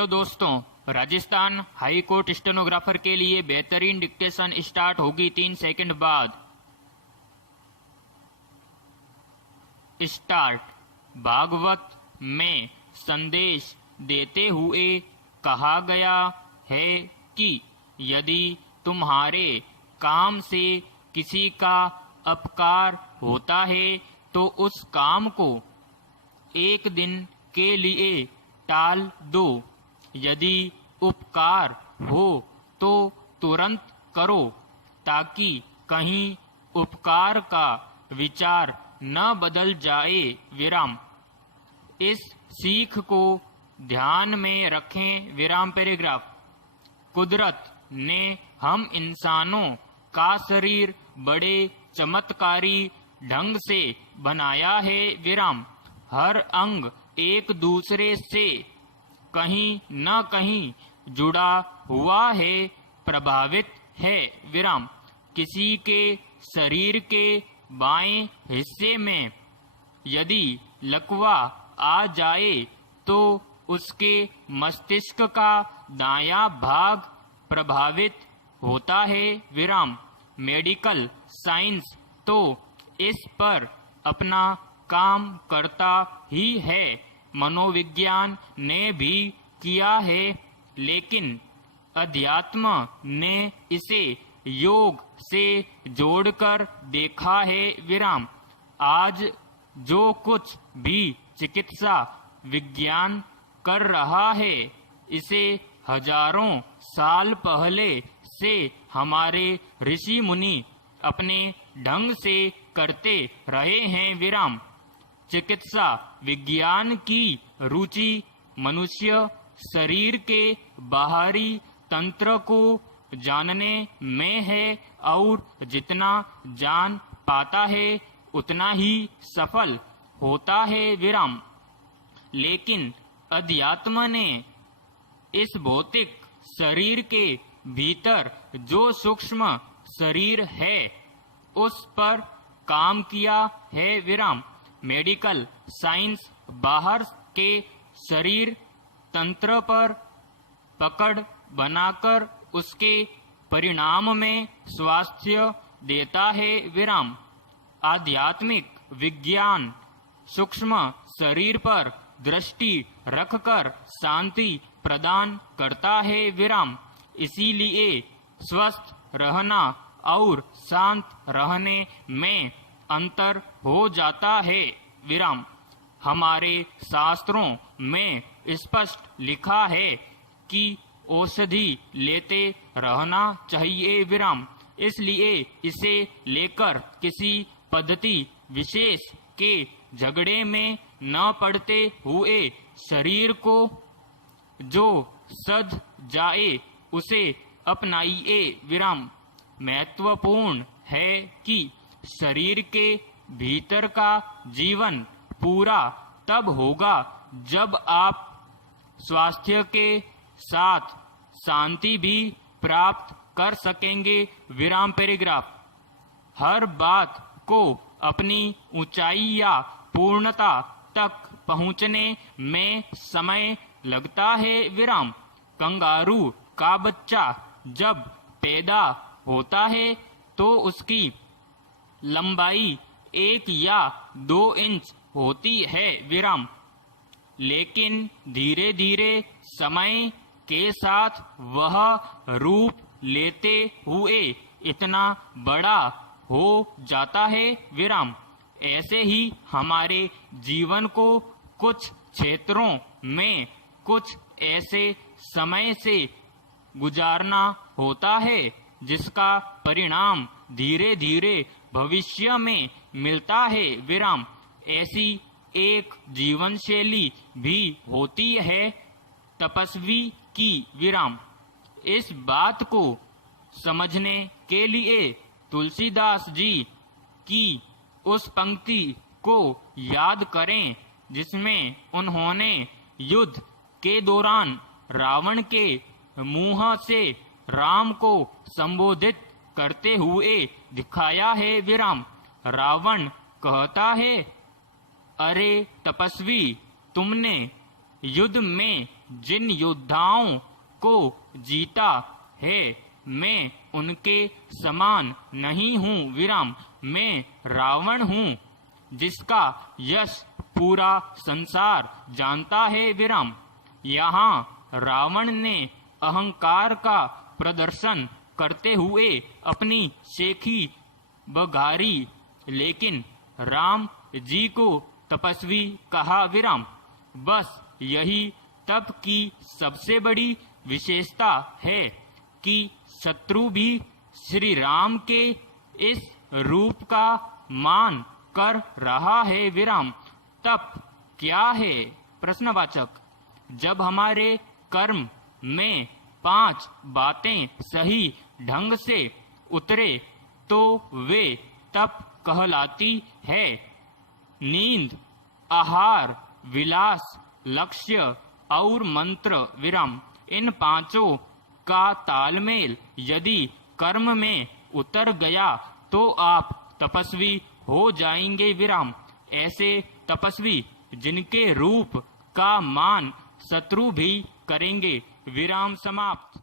Hello दोस्तों, Rajasthan high court stenographer के लिए बेहतरीन डिक्टेशन स्टार्ट होगी 3 सेकंड बाद। स्टार्ट। भागवत में संदेश देते हुए कहा गया है कि यदि तुम्हारे काम से किसी का अपकार होता है तो उस काम को एक दिन के लिए टाल दो। यदि उपकार हो तो तुरंत करो, ताकि कहीं उपकार का विचार न बदल जाए। विराम। इस सीख को ध्यान में रखें। विराम पैराग्राफ। कुदरत ने हम इंसानों का शरीर बड़े चमत्कारी ढंग से बनाया है। विराम। हर अंग एक दूसरे से कहीं न कहीं जुड़ा हुआ है, प्रभावित है। विराम। किसी के शरीर के बाएं हिस्से में यदि लकवा आ जाए तो उसके मस्तिष्क का दायां भाग प्रभावित होता है। विराम। मेडिकल साइंस तो इस पर अपना काम करता ही है, मनोविज्ञान ने भी किया है, लेकिन अध्यात्म ने इसे योग से जोड़कर देखा है। विराम। आज जो कुछ भी चिकित्सा विज्ञान कर रहा है, इसे हजारों साल पहले से हमारे ऋषि मुनि अपने ढंग से करते रहे हैं। विराम। चिकित्सा विज्ञान की रुचि मनुष्य शरीर के बाहरी तंत्र को जानने में है, और जितना जान पाता है उतना ही सफल होता है। विराम। लेकिन अध्यात्म ने इस भौतिक शरीर के भीतर जो सूक्ष्म शरीर है उस पर काम किया है। विराम। मेडिकल साइंस बाहर के शरीर तंत्र पर पकड़ बनाकर उसके परिणाम में स्वास्थ्य देता है। विराम। आध्यात्मिक विज्ञान सूक्ष्म शरीर पर दृष्टि रखकर शांति प्रदान करता है। विराम। इसीलिए स्वस्थ रहना और शांत रहने में अंतर हो जाता है। विराम। हमारे शास्त्रों में स्पष्ट लिखा है कि औषधि लेते रहना चाहिए। विराम। इसलिए इसे लेकर किसी पद्धति विशेष के झगड़े में न पड़ते हुए शरीर को जो सध जाए उसे अपनाइए। विराम। महत्वपूर्ण है कि शरीर के भीतर का जीवन पूरा तब होगा जब आप स्वास्थ्य के साथ शांति भी प्राप्त कर सकेंगे। विराम पैराग्राफ। हर बात को अपनी ऊंचाई या पूर्णता तक पहुंचने में समय लगता है। विराम। कंगारू का बच्चा जब पैदा होता है तो उसकी लंबाई 1 या 2 इंच होती है। विराम। लेकिन धीरे धीरे समय के साथ वह रूप लेते हुए इतना बड़ा हो जाता है। विराम। ऐसे ही हमारे जीवन को कुछ क्षेत्रों में कुछ ऐसे समय से गुजारना होता है जिसका परिणाम धीरे धीरे भविष्य में मिलता है। विराम। ऐसी एक जीवन शैली भी होती है तपस्वी की। विराम। इस बात को समझने के लिए तुलसीदास जी की उस पंक्ति को याद करें जिसमें उन्होंने युद्ध के दौरान रावण के मुंह से राम को संबोधित करते हुए दिखाया है। विराम। रावण कहता है, अरे तपस्वी, तुमने युद्ध में जिन योद्धाओं को जीता है मैं उनके समान नहीं हूँ विराम। मैं रावण हूँ जिसका यश पूरा संसार जानता है विराम। यहाँ रावण ने अहंकार का प्रदर्शन करते हुए अपनी शेखी बघारी, लेकिन राम जी को तपस्वी कहा विराम। बस यही तप की सबसे बड़ी विशेषता है कि शत्रु भी श्री राम के इस रूप का मान कर रहा है विराम। तप क्या है? प्रश्नवाचक। जब हमारे कर्म में 5 बातें सही ढंग से उतरे तो वे तप कहलाती है। नींद, आहार, विलास, लक्ष्य और मंत्र विराम। इन 5 का तालमेल यदि कर्म में उतर गया तो आप तपस्वी हो जाएंगे विराम। ऐसे तपस्वी जिनके रूप का मान शत्रु भी करेंगे। विराम समाप्त।